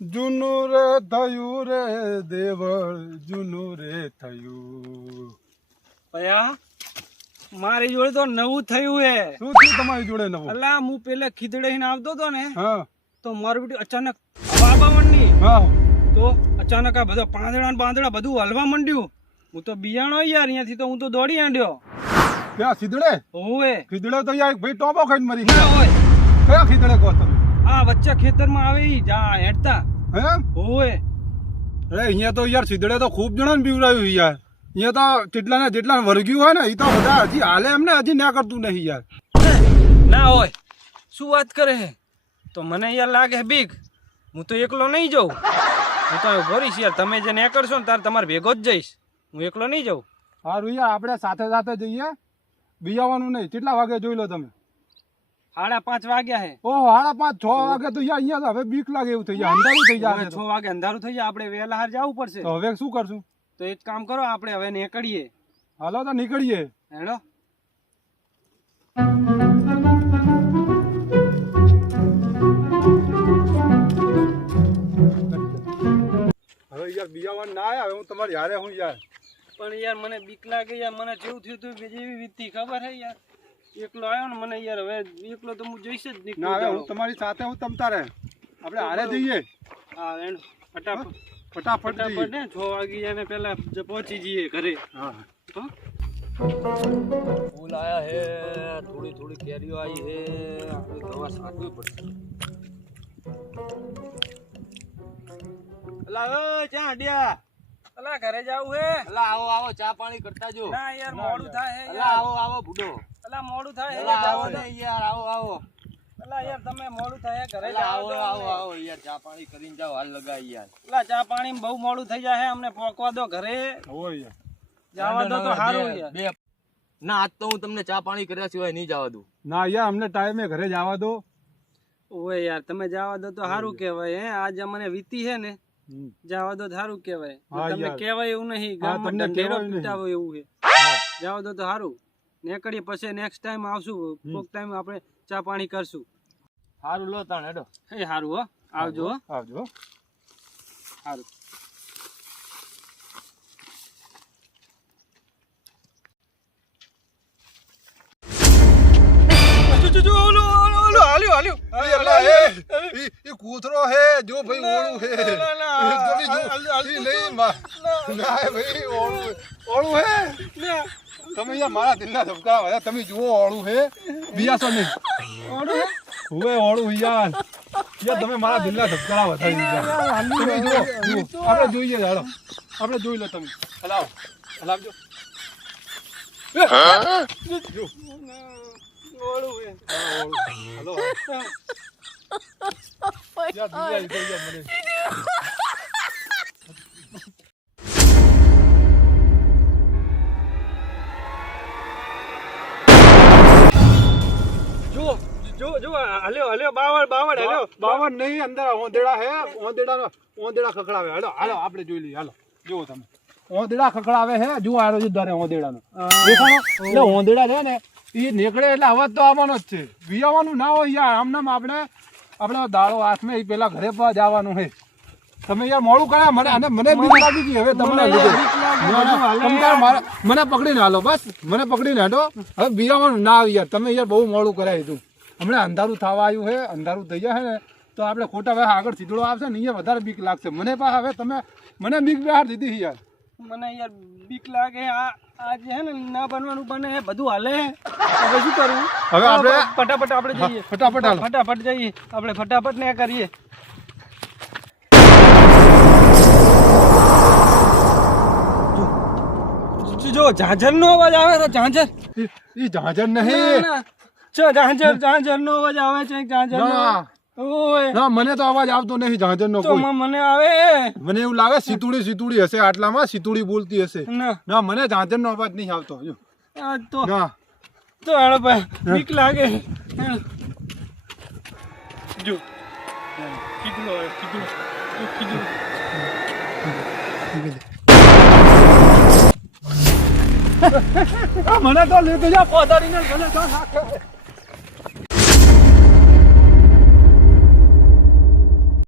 જૂનું રે થયું રે દેવળ જૂનું રે થયું. ભયા મારી જોડે તો નવું થયું હે. શું થયું તમારી જોડે નવું? અલા હું પેલે ખીદડીને આવતો તો ને હા તો મારું બેટું અચાનક હવા મંડી. હા તો અચાનક આ બધા પાંદડા ને બાંદડા બધું હલવા મંડ્યું. હું તો બિયાણો યાર અહીંયાથી તો હું તો દોડી આંડ્યો. ક્યાં ખીદડે? હોવે ખીદડે તો યાર ભાઈ ટોપો ખાઈને મરી ના ગયા. હોય કયા ખીદડે કહો તમે? આ વચ્ચે ખેતરમાં આવે ઈ જા હેડતા. હે હોવે અરે અહીંયા તો યાર ખીદડે તો ખૂબ જણાને બીવડાવ્યું યાર. અહીંયા તો જેટલા વર્ગ્યું હોય ને એ તો બધા હજી હાલે એમને હજી ના કરતું નહીં યાર. ના હોય શું વાત કરે હે? તો મને યાર લાગે બીક. હું તો એકલો નહીં જાઉં. હું તો ભરીશ યાર. તમે જે ને કરશો ને તાર તમારે ભેગો જ જઈશ. હું એકલો નહીં જાઉં. સારું યાર આપણે સાથે સાથે જઈએ. બીજાવાનું નહીં. કેટલા વાગે જોઈ લો તમે? 5:30 વાગ્યા હે. ઓહો 5:30 6 વાગે તો યાર અહીંયા તો હવે બીક લાગે એવું થઈ જાય. અંધારું થઈ જાય. 6 વાગે અંધારું થઈ જાય. આપણે વહેલા હાર જવું પડશે. તો હવે શું કરશું? તો એક કામ કરો આપણે હવે નીકળીએ. હાલો તો નીકળીએ. હેડો. હવે યાર બીજાવાનું ના આવ્યા. હવે હું તમારી હારે હું યાર. પણ યાર મને બીક લાગે યાર. મને જેવું થયું તું જેવી વીતી ખબર હે યાર. એકલો આવ્યો ને મને યાર હવે એકલો તો હું જોઈશ જ નહીં. ના હવે હું તમારી સાથે હું તમતા રહે. આપણે હારે જઈએ. હા હેડો ફટાફટ ફટાફટ ફટાફટ ને 6 વાગી જાય ને પેલા પહોંચી જઈએ ઘરે. હા ફૂલ આયા હે. થોડી થોડી કેરીઓ આવી હે. આપણે દવા છાંટવી પડશે. અલા ઓય ચા અડ્યા. અલા ઘરે જાવું હે. અલા આવો આવો ચા પાણી કરતા જો. ના યાર મોડું થાય હે યાર. આવો આવો બુડો. અલા મોડું થાય હે. જાવો ને યાર આવો આવો. અલા યાર તમે મોડું થાય ઘરે જાવ. આવો આવો આવો યાર ચા પાણી કરીને જાવ. હાલ લગાઈ યાર. અલા ચા પાણી બહુ મોડું થઈ જાય હે. અમને પોકવા દો ઘરે. હોય યાર. જાવા દો તો સારું યાર. ના આજ તો હું તમને ચા પાણી કર્યા સિવાય નહીં જવા દઉં. ના યાર અમને ટાઈમે ઘરે જવા દો. ઓય યાર તમે જવા દો તો સારું કહેવાય હે. આજ અમને વીતી હે ને જવા દો સારું કહેવાય. તમને કહેવાય એવું નહીં. ગામમાં ઢેરો પીટાવો એવું છે. જવા દો તો સારું. નીકળીએ પછી નેક્સ્ટ ટાઈમ આવશું. કોક ટાઈમ આપણે ચા પાણી કરશું. સારું લો તાણ હેડો. એ સારું હો. આવજો હો. આવજો. સારું. કૂતરો હે જો ભાઈ ઓળું હે. ઓળું હે. તમે યાર મારા દિલના ધબકારા વધ્યા. તમે જુઓ ઓળું હે. બિયાસો નહીં. હવે ઓળું યાર. યાર તમે મારા દિલના ધબકારા વધારી દીધા. તમે જુઓ આપણે જોઈએ હાલો. આપણે જોઈ લો તમે. હલાવો હલાવજો. ઓળું હે. હલો યાર બીજા થઈ ગયા મને. જુઓ જો હલ્યો બાવળ હલ્યો. બાવળ નહીં અંદર ઓંદેડા હે. ઓંદેડા ખખડાવે. હાલો હાલો આપણે જોઈ લઈએ. હાલો જુઓ તમે. ઓંદેડા ખખડાવે હે. જુઓ આરો જ ધારે ઓંદેડાનો દેખાણો. એટલે ઓંદેડા છે ને એ નીકળે એટલે અવાજ તો આવવાનો જ છે. વિયાવાનું ના હોય યાર. આમનામ આપણે દાળો હાથમાં એ પેલા ઘરે પર જવાનું છે. તમે યાર મોડું કર્યા મને. અને મને બીક લાગી ગઈ હવે તમને. મને પકડીને હાલો. બસ મને પકડીને હાલો. હવે વિયાવાનું ના આવે યાર. તમે યાર બહુ મોડું કરાય તું. હમણાં અંધારું થવા આવ્યું છે. અંધારું થઈ જાય ને તો આપણે ખોટા હવે આગળ સીધડો આવશે ને અહીંયા વધારે બીક લાગશે મને. પણ હવે તમે મને બીક બહાર દીધી યાર. મને યાર બીક લાગે. આ જે હે ને ના બનવાનું બને હે. બધું હાલે. હવે શું કરવું? હવે આપણે ફટાફટ આપણે જઈએ. ફટાફટ હાલો. ફટાફટ જઈએ આપણે. ફટાફટ ને કરીએ. જો ઝાંઝર નો અવાજ આવે તો ઝાંઝર. એ ઝાંઝર નહીં. ઝાંઝર નો અવાજ આવે છે. ઝાંઝર ઓય ના મને તો અવાજ આવતો નહીં ઝાંઝર નો. તો મને આવે. મને એવું લાગે સીતુડી હશે. આટલામાં સીતુડી બોલતી હશે. ના મને ઝાંઝર નો અવાજ નહીં આવતો. તો ના તો હાલો ભાઈ બીક લાગે. જો કીધું મને તો લેતો જા પોતાડીને ગલે તો નાખે.